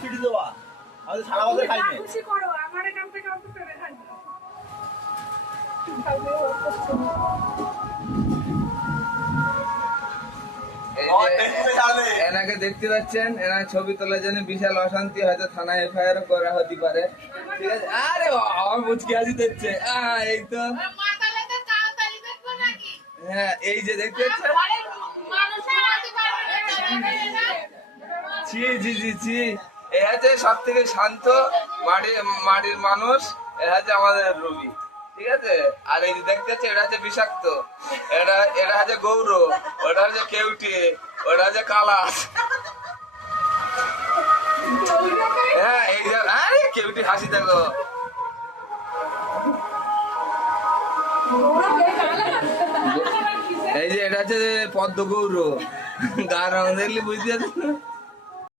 Subsidy দেওয়া আমাদের সারা বছর খাই না খুশি করো আমার এখান থেকে অন্তত রেহাই দাও। এনাকে দেখতে পাচ্ছেন, এনার ছবি তোলার জন্য বিশাল অশান্তি, হয়তো থানায় এফআইআর করা হতে পারে। ঠিক আছে, আরে আমার মুচকি হাসি দিচ্ছে। এই তো হ্যাঁ, এই যে দেখতে পাচ্ছেন, ছি জি জি ছি, এ হচ্ছে সব থেকে শান্ত মাটির মানুষ, এ হচ্ছে আমাদের রবি। ঠিক আছে, আর এই যে দেখতে পাচ্ছি এটা হচ্ছে বিষাক্ত, এটা হচ্ছে গৌর, ওটা হচ্ছে কেউটি, ওটা হচ্ছে কালাস। হ্যাঁ, এই যে আরে কেউটি হাসি দেখো। এই যে এটা হচ্ছে পদ্ম গৌর, গার রং দেখলে বুঝতে পারছি।